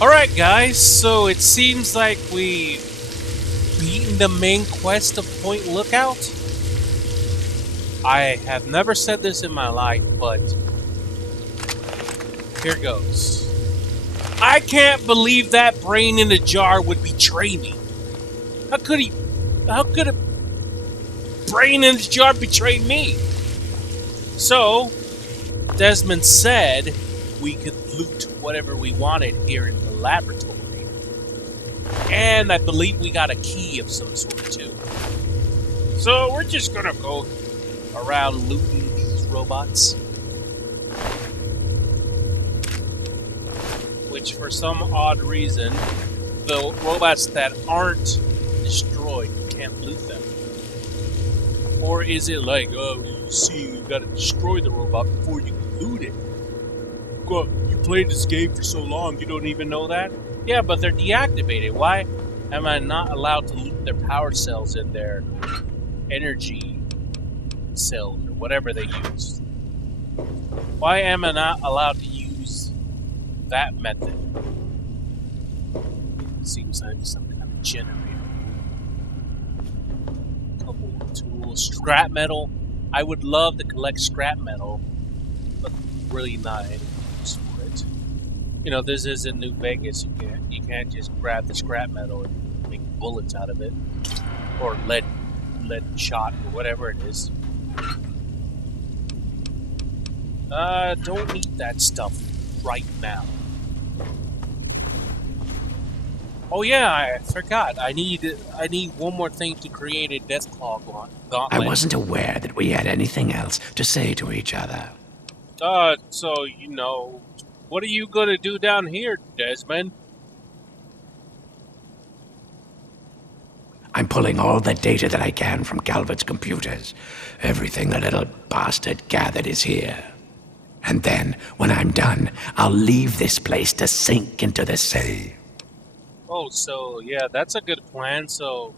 Alright, guys, so it seems like we've beaten the main quest of Point Lookout. I have never said this in my life, but here goes. I can't believe that brain in a jar would betray me. How could he? How could a brain in a jar betray me? So, Desmond said we could loot whatever we wanted here in the laboratory. And I believe we got a key of some sort too. So we're just gonna go around looting these robots. Which for some odd reason, the robots that aren't destroyed, you can't loot them. Or is it like, oh, you see, you gotta destroy the robot before you can loot it? God, you played this game for so long, you don't even know that? Yeah, but they're deactivated. Why am I not allowed to loot their power cells and their energy cells or whatever they use? Why am I not allowed to use that method? It seems like some kind of generator. Couple of tools. Scrap metal. I would love to collect scrap metal, but really not any use for it. You know, this is in New Vegas. You can't just grab the scrap metal and make bullets out of it, or lead shot or whatever it is. Don't need that stuff right now. Oh yeah, I forgot. I need one more thing to create a Deathclaw gauntlet. I wasn't aware that we had anything else to say to each other. So, what are you gonna do down here, Desmond? I'm pulling all the data that I can from Calvert's computers. Everything the little bastard gathered is here. And then, when I'm done, I'll leave this place to sink into the sea. Oh, so, yeah, that's a good plan. So,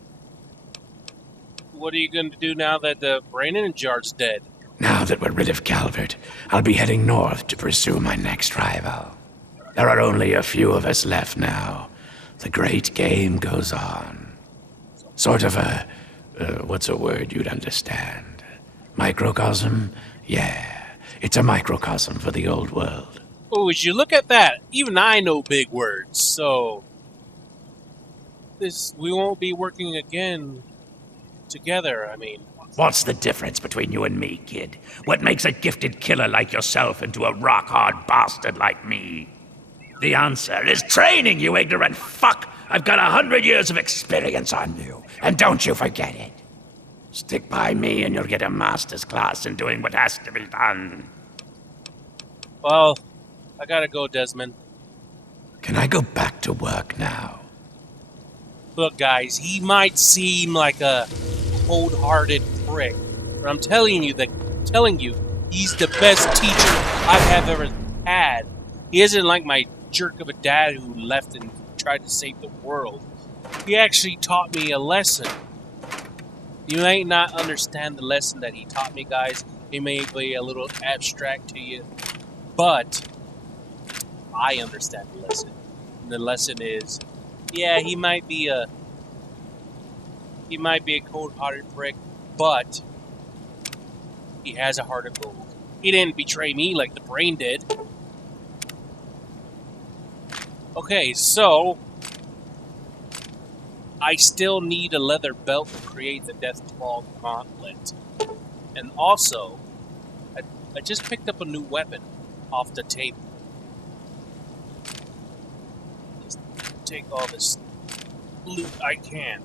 what are you going to do now that the brain in jar's dead? Now that we're rid of Calvert, I'll be heading north to pursue my next rival. There are only a few of us left now. The great game goes on. Sort of a... what's a word you'd understand? Microcosm? Yeah, it's a microcosm for the old world. Oh, would you look at that? Even I know big words, so... we won't be working again together, I mean... What's the difference between you and me, kid? What makes a gifted killer like yourself into a rock-hard bastard like me? The answer is training, you ignorant fuck! I've got 100 years of experience on you, and don't you forget it. Stick by me and you'll get a master's class in doing what has to be done. Well, I gotta go, Desmond. Can I go back to work now? Look, guys, he might seem like a cold-hearted prick, but I'm telling you, he's the best teacher I have ever had. He isn't like my jerk of a dad who left and tried to save the world. He actually taught me a lesson. You may not understand the lesson that he taught me, guys. It may be a little abstract to you, but I understand the lesson. And the lesson is, yeah, he might be a cold-hearted prick, but he has a heart of gold. He didn't betray me like the brain did. Okay, so I still need a leather belt to create the Deathclaw gauntlet. And also, I just picked up a new weapon off the table. Just take all this loot I can.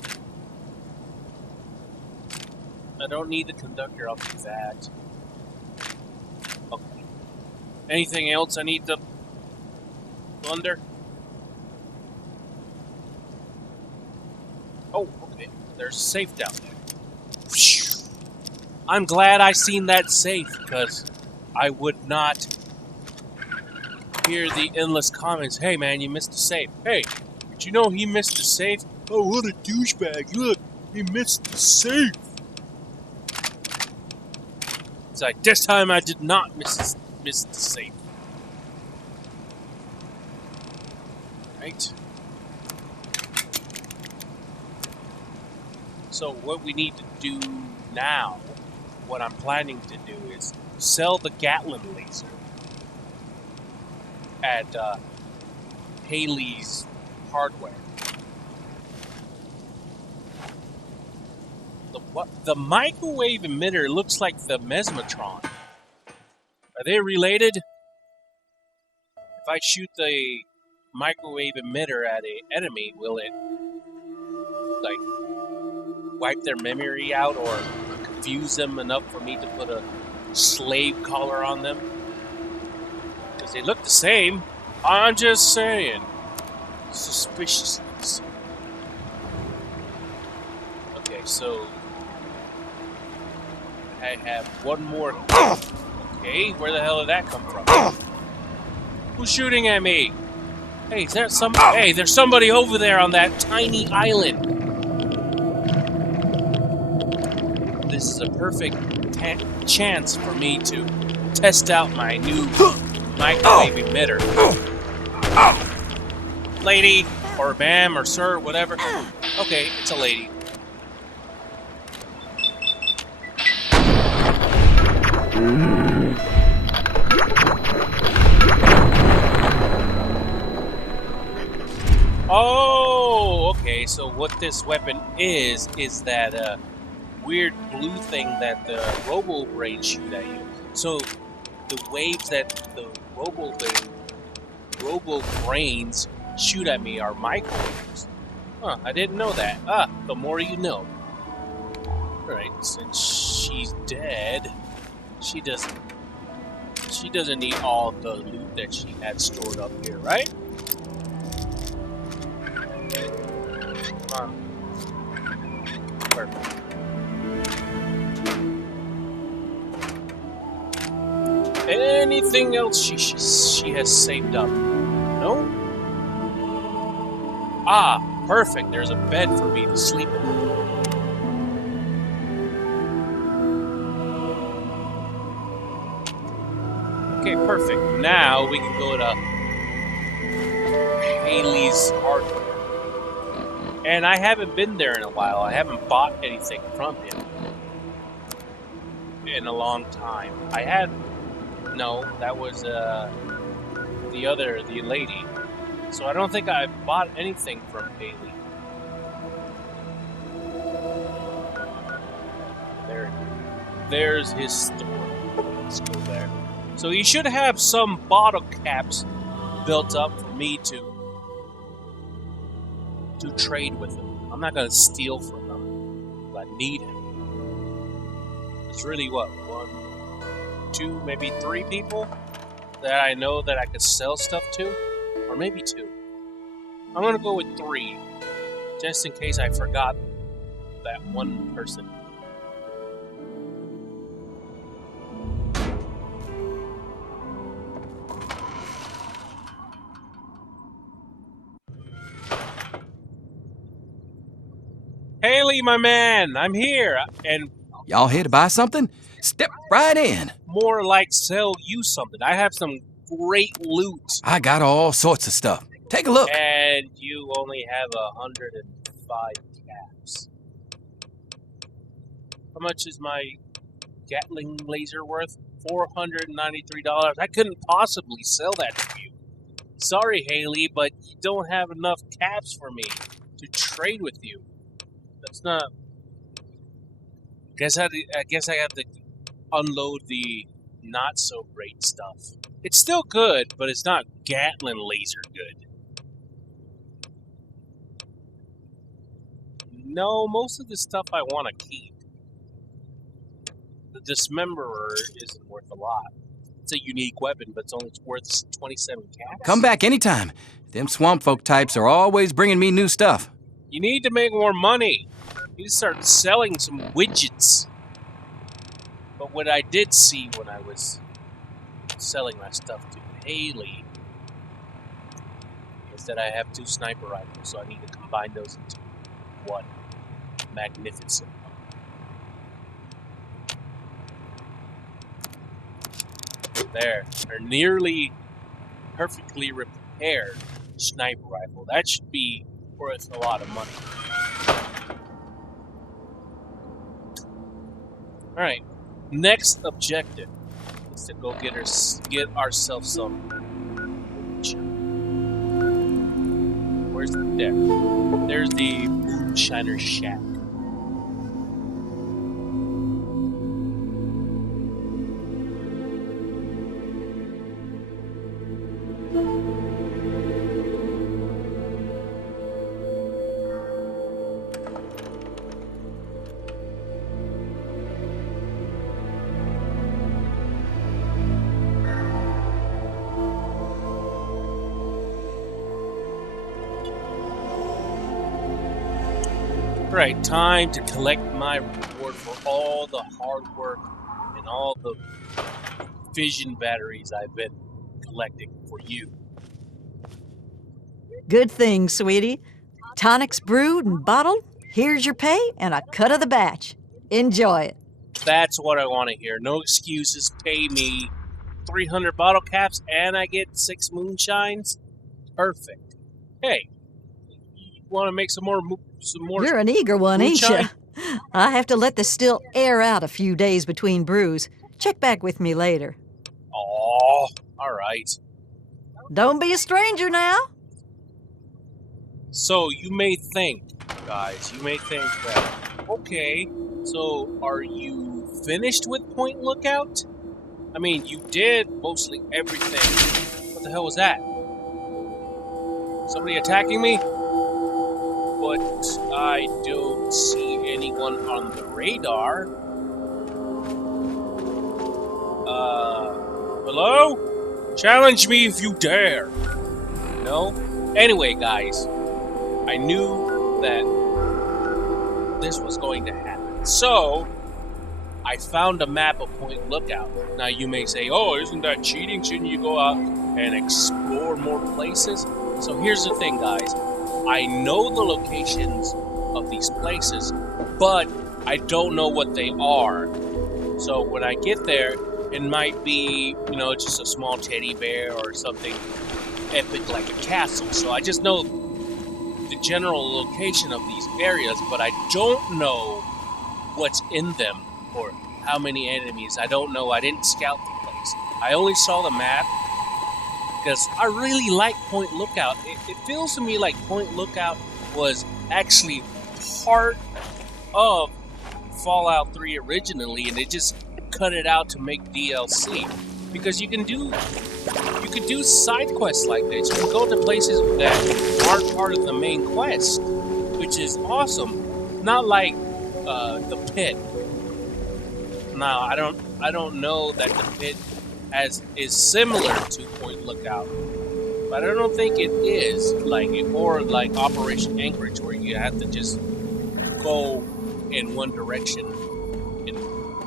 I don't need the conductor, I'll do that. Okay. Anything else I need to plunder? Oh, okay. There's a safe down there. I'm glad I seen that safe, because I would not hear the endless comments. Hey man, you missed the safe. Hey, did you know he missed the safe? Oh, what a douchebag. Look, he missed the safe. It's like, this time I did not miss the safe. Right. So what we need to do now, what I'm planning to do is sell the Gatlin laser at Haley's Hardware. The microwave emitter looks like the Mesmatron. Are they related? If I shoot the microwave emitter at an enemy, will it like wipe their memory out or confuse them enough for me to put a slave collar on them? Because they look the same. I'm just saying. Suspiciousness. Okay, so I have one more. Okay, where the hell did that come from? Who's shooting at me? Hey, is there some? Hey, there's somebody over there on that tiny island. This is a perfect chance for me to test out my new microwave emitter. Lady, or ma'am, or sir, whatever. Okay, it's a lady. Oh, okay, so what this weapon is that weird blue thing that the robo brains shoot at you. So the waves that the robo brains shoot at me are microwaves. Huh, I didn't know that. Ah, the more you know. Alright, since she's dead, she doesn't need all the loot that she had stored up here, right? Perfect. Anything else she has saved up? No? Ah, perfect. There's a bed for me to sleep in. Okay, perfect. Now we can go to Haley's Hardware. And I haven't been there in a while. I haven't bought anything from him in a long time. I had... No, that was the lady. So I don't think I bought anything from Haley. There's his store. Let's go there. So he should have some bottle caps built up for me to trade with him. I'm not gonna steal from him. I need him. It's really what, 1, 2, maybe 3 people that I know that I could sell stuff to, or maybe 2. I'm gonna go with 3, just in case I forgot that one person. Haley, my man, I'm here, and Y'all here to buy something? Step right in. more like sell you something. I have some great loot. I got all sorts of stuff. Take a look. And you only have 105 caps. How much is my Gatling laser worth? $493. I couldn't possibly sell that to you. Sorry, Haley, but you don't have enough caps for me to trade with you. That's not... I guess I have to unload the not so great stuff. It's still good, but it's not Gatlin laser good. No, most of the stuff I want to keep. The Dismemberer isn't worth a lot. It's a unique weapon, but it's only worth 27 caps. Come back anytime. Them swamp folk types are always bringing me new stuff. You need to make more money. You need to start selling some widgets. But what I did see when I was selling my stuff to Haley is that I have 2 sniper rifles, so I need to combine those into one magnificent. There, they're nearly perfectly repaired. sniper rifle. That should be worth a lot of money. Alright, next objective is to go get ourselves some. Where's there? There's the Moonshiner Shack. Right, time to collect my reward for all the hard work and all the vision batteries I've been collecting for you. Good thing, sweetie. Tonics brewed and bottled. Here's your pay and a cut of the batch. Enjoy it. That's what I want to hear. No excuses. Pay me 300 bottle caps and I get 6 moonshines. Perfect. Hey, you want to make some more? You're an eager one, moonshine? ain't you? I have to let the still air out a few days between brews. Check back with me later. Oh, all right. Don't be a stranger now. So you may think, guys, that, okay, so are you finished with Pointlook? I mean, you did mostly everything. What the hell was that? Somebody attacking me? But I don't see anyone on the radar. Hello? Challenge me if you dare. No? Anyway, guys, I knew that this was going to happen. So, I found a map of Point Lookout. Now, you may say, oh, isn't that cheating? Shouldn't you go out and explore more places? So, here's the thing, guys. I know the locations of these places, but I don't know what they are. So when I get there, it might be, just a small teddy bear or something epic like a castle. So I just know the general location of these areas, but I don't know what's in them or how many enemies. I don't know. I didn't scout the place. I only saw the map. Because I really like Point Lookout. It feels to me like Point Lookout was actually part of Fallout 3 originally, and they just cut it out to make DLC. Because you can do side quests like this. You can go to places that aren't part of the main quest, which is awesome. Not like the pit. Now I don't know that the pit is similar to Point Lookout, but I don't think it is like Operation Anchorage, where you have to just go in one direction in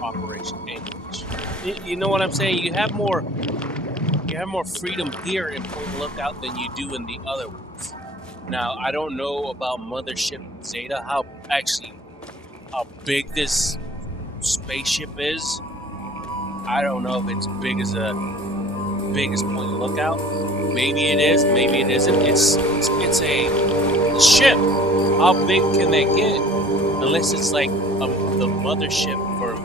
Operation Anchorage. You know what I'm saying? You have more freedom here in Point Lookout than you do in the other ones. Now I don't know about Mothership Zeta, how big this spaceship is. I don't know if it's big as Point Lookout. Maybe it is, maybe it isn't. It's a ship. How big can they get? Unless it's like the mothership for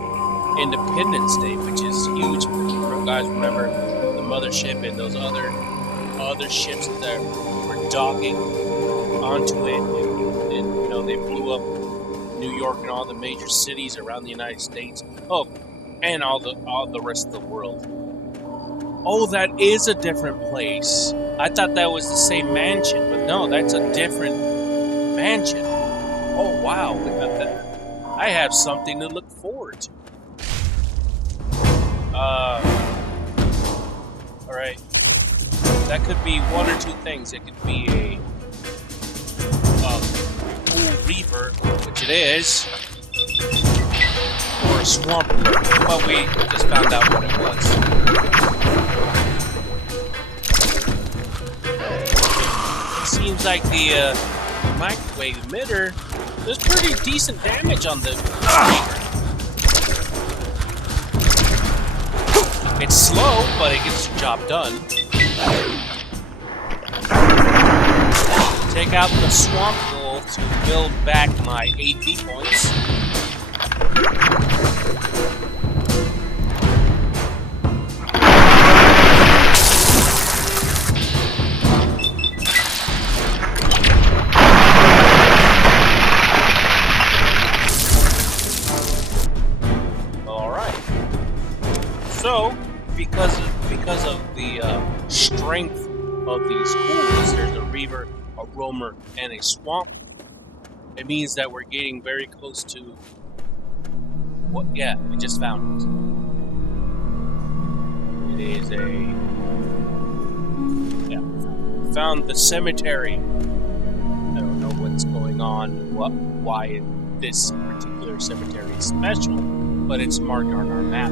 Independence Day, which is huge. You guys remember the mothership and those other ships that were docking onto it, and they blew up New York and all the major cities around the United States. Oh. And all the rest of the world. Oh, that is a different place. I thought that was the same mansion, but no, that's a different mansion. Oh, wow. I have something to look forward to. Alright. That could be one or two things. It could be a Cool Reaver, which it is. Or a swamp lurk. Well, we just found out what it was. It seems like the microwave emitter, there's pretty decent damage on the Reaver. It's slow, but it gets the job done. out the swamp goal to build back my AP points. Alright. So, because of the strength of these ghouls, there's a reaver, a roamer, and a swamp. It means that we're getting very close to what? Yeah, we just found it. It is a found the cemetery. I don't know what's going on, why this particular cemetery is special, but it's marked on our map.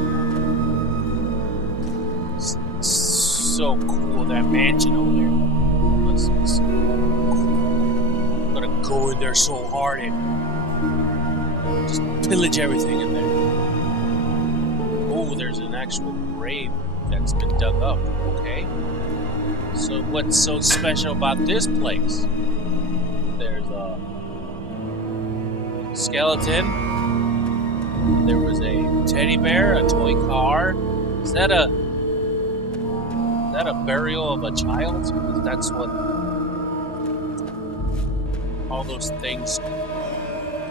It's so cool, that mansion over there. It's so cool. I'm gonna go in there so hard and just pillage everything in there. Oh, there's an actual grave that's been dug up. Okay. So what's so special about this place? There's a skeleton. There was a teddy bear, a toy car. Is that a burial of a child? That's what all those things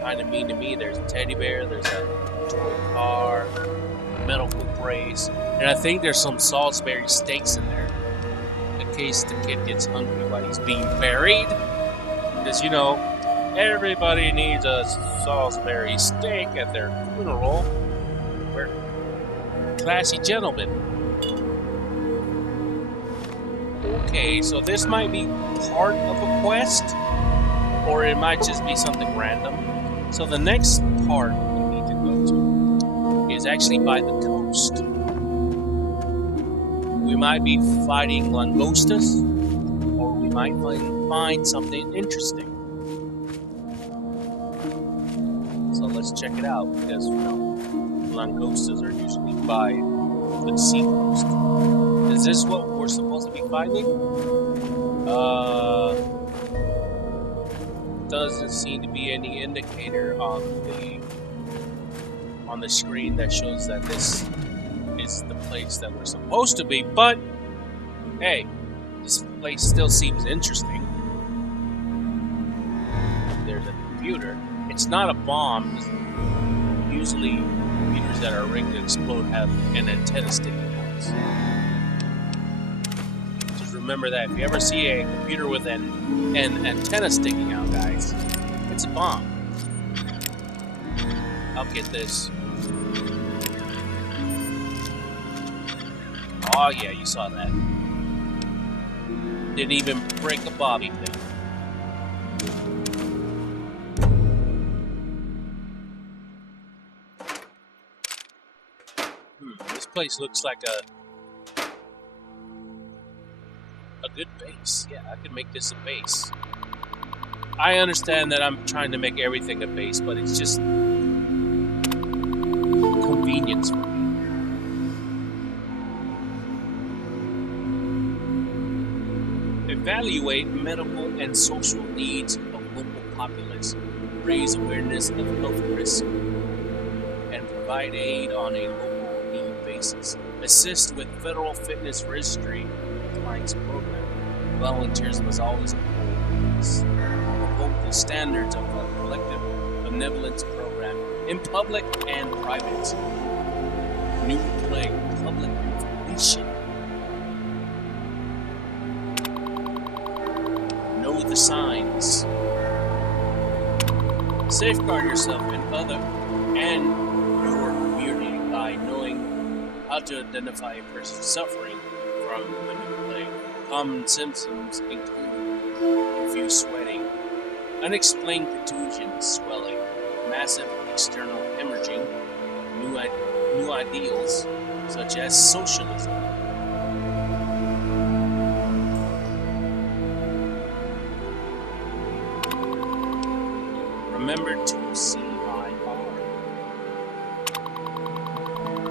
kind of mean to me. There's a teddy bear, there's a toy car, a medical brace, and I think there's some Salisbury steaks in there in case the kid gets hungry while he's being buried. Because, you know, everybody needs a Salisbury steak at their funeral. We're classy gentlemen. Okay, so this might be part of a quest, or it might just be something random. So the next part we need to go to is actually by the coast. We might be fighting langostas, or we might find something interesting. So let's check it out, because langostas are usually by the sea coast. Is this what we're supposed to be fighting? Doesn't seem to be any indicator on the screen that shows that this is the place that we're supposed to be, but hey, this place still seems interesting. There's a computer. It's not a bomb. Usually computers that are rigged to explode have an antenna sticking out. Just remember that if you ever see a computer with an antenna sticking out, guys, it's a bomb. I'll get this. Oh yeah, you saw that. Didn't even break a bobby pin. This place looks like a good base. Yeah, I could make this a base. I understand that I'm trying to make everything a base, but it's just convenience for me. Evaluate medical and social needs of local populace, raise awareness of health risk, and provide aid on a local need basis. Assist with federal fitness registry compliance program. Volunteers must always uphold the standards of a collective benevolence program in public and private. New plague public information. Know the signs. Safeguard yourself and your community by knowing how to identify a person suffering from the new plague. Common symptoms include diffuse sweating, unexplained contusion, swelling, massive external hemorrhaging, new ideals such as socialism. Remember to CIR.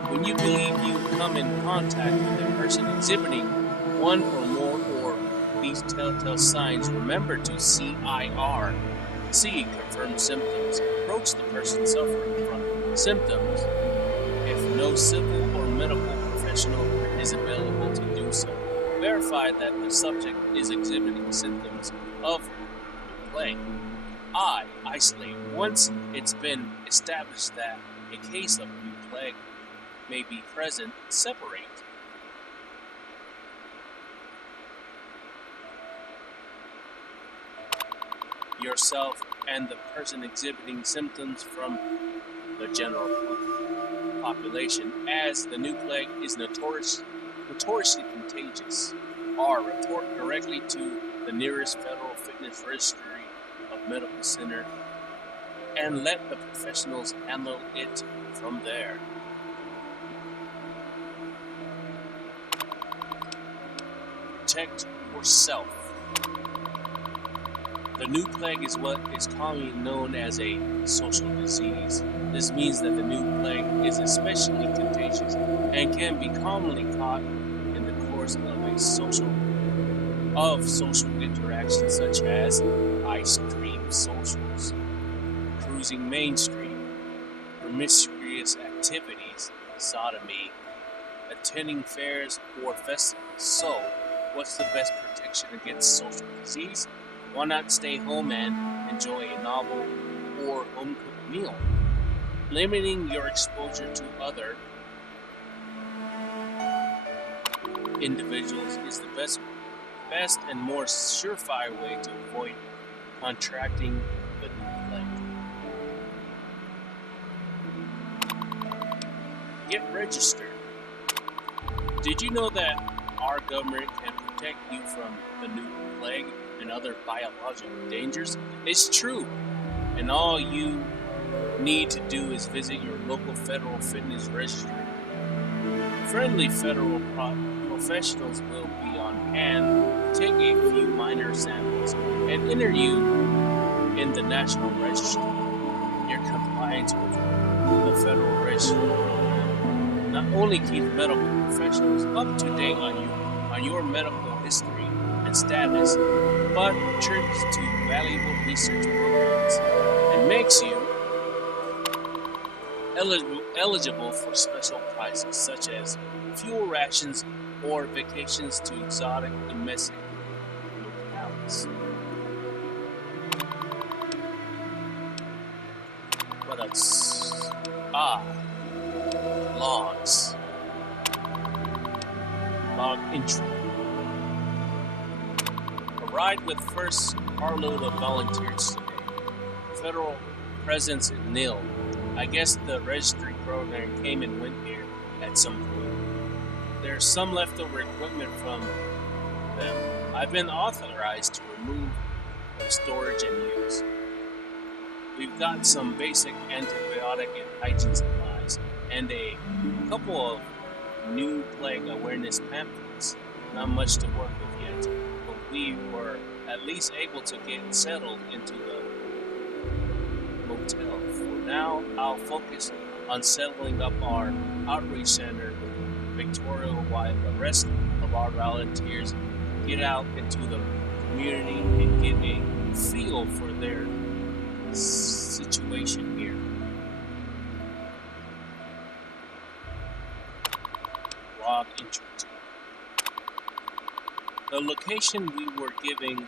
When you believe you come in contact with a person exhibiting one or more or be these telltale signs, remember to CIR. C. Confirm symptoms. Approach the person suffering from symptoms if no civil or medical professional is available to do so. Verify that the subject is exhibiting symptoms of the plague. I. Isolate. Once it's been established that a case of new plague may be present, separate. Yourself and the person exhibiting symptoms from the general population, as the new plague is notoriously contagious. R. Report directly to the nearest federal fitness registry of medical center and let the professionals handle it from there. Protect yourself. The new plague is what is commonly known as a social disease. This means that the new plague is especially contagious and can be commonly caught in the course of social interactions such as ice cream socials, cruising mainstream, promiscuous activities, sodomy, attending fairs or festivals. So, what's the best protection against social disease? Why not stay home and enjoy a novel or home-cooked meal? Limiting your exposure to other individuals is the best and more surefire way to avoid contracting the new plague. Get registered. Did you know that our government can protect you from the new plague and other biological dangers? It's true, and all you need to do is visit your local federal fitness registry. Friendly federal professionals will be on hand to take a few minor samples and enter you in the national registry. Your compliance with the federal registry program not only keeps medical professionals up to date on your medical history and status, but contributes to valuable research programs and makes you eligible for special prizes such as fuel rations or vacations to exotic domestic locales. What else? Logs. Log entry. Arrived with first carload of volunteers today. Federal presence is nil. I guess the registry program came and went here at some point. There's some leftover equipment from them. I've been authorized to remove from storage and use. We've got some basic antibiotic and hygiene supplies and a couple of new plague awareness pamphlets. Not much to work with yet, but we were at least able to get settled into the motel. For now, I'll focus on settling up our outreach center with Victoria while the rest of our volunteers get out into the community and get a feel for their situation here. Log entry. The location we were giving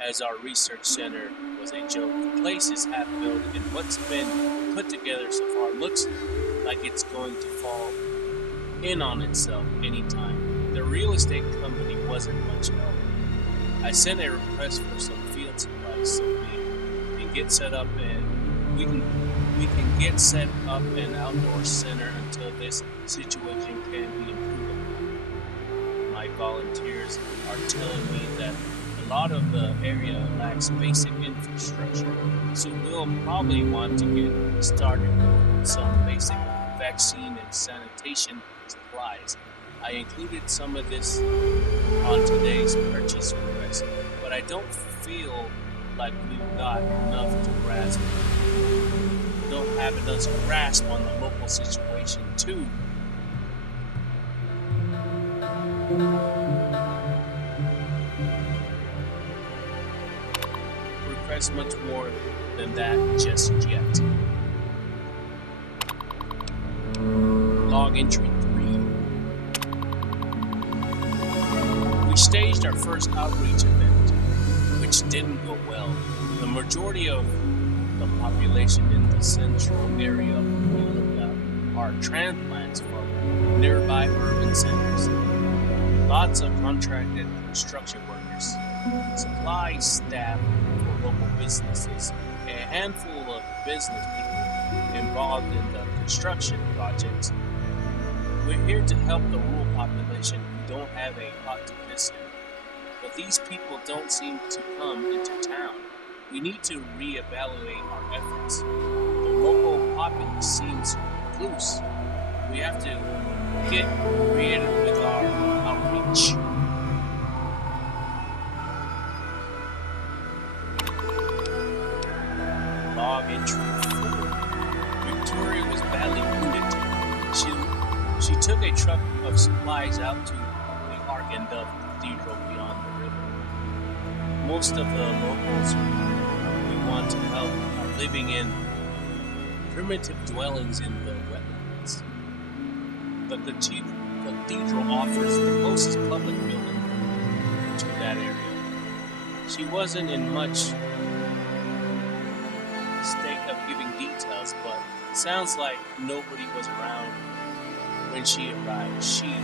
as our research center was a joke. The place is half built, and what's been put together so far looks like it's going to fall in on itself anytime. The real estate company wasn't much help. I sent a request for some field supplies so we can get set up and we can get set up an outdoor center until this situation can be improved upon. My volunteers are telling me that a lot of the area lacks basic infrastructure, so we'll probably want to get started with some basic vaccine and sanitation supplies. I included some of this on today's purchase request, but I don't feel like we've got enough to grasp. We don't have enough grasp on the local situation too. express much more than that just yet. Log entry 3. We staged our first outreach event, which didn't go well. The majority of the population in the central area of Pointlook are transplants from nearby urban centers. Lots of contracted construction workers, supply staff for local businesses, a handful of business people involved in the construction projects. We're here to help the rural population who don't have a lot to miss in. But these people don't seem to come into town. We need to reevaluate our efforts. The local populace seems loose. We have to get creative with our outreach. Log entry 4. Victoria was badly wounded. She took a truck of supplies out to the Argandov Cathedral beyond the river. Most of the locals we want to help are living in primitive dwellings in the wetlands. The cathedral offers the closest public building to that area. She wasn't in much state of giving details, but it sounds like nobody was around when she arrived. She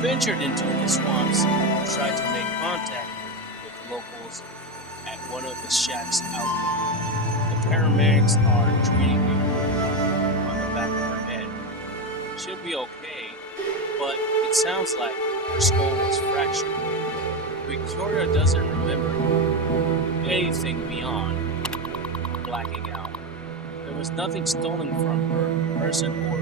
ventured into the swamps and tried to make contact with locals at one of the shacks out there. The paramedics are treating her on the back of her head. She'll be okay, but it sounds like her skull was fractured. Victoria doesn't remember anything beyond blacking out. There was nothing stolen from her person or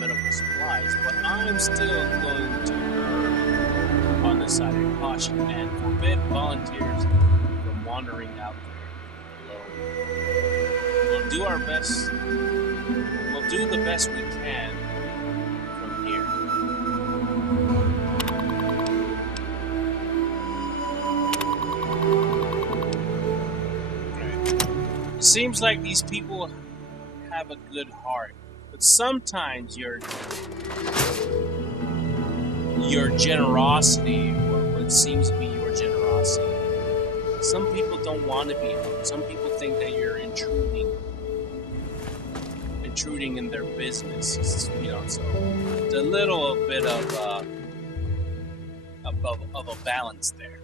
medical supplies, but I'm still going to err on the side of caution and forbid volunteers from wandering out there alone. We'll do our best. We'll do the best we can from here. It seems like these people have a good heart, but sometimes your generosity, or what seems to be your generosity, some people don't want to be helped. Some people think that you're intruding in their business. So it's a little bit of a balance there.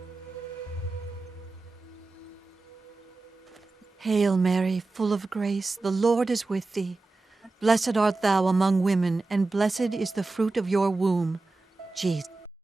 Hail Mary, full of grace, the Lord is with thee. Blessed art thou among women, and blessed is the fruit of your womb, Jesus.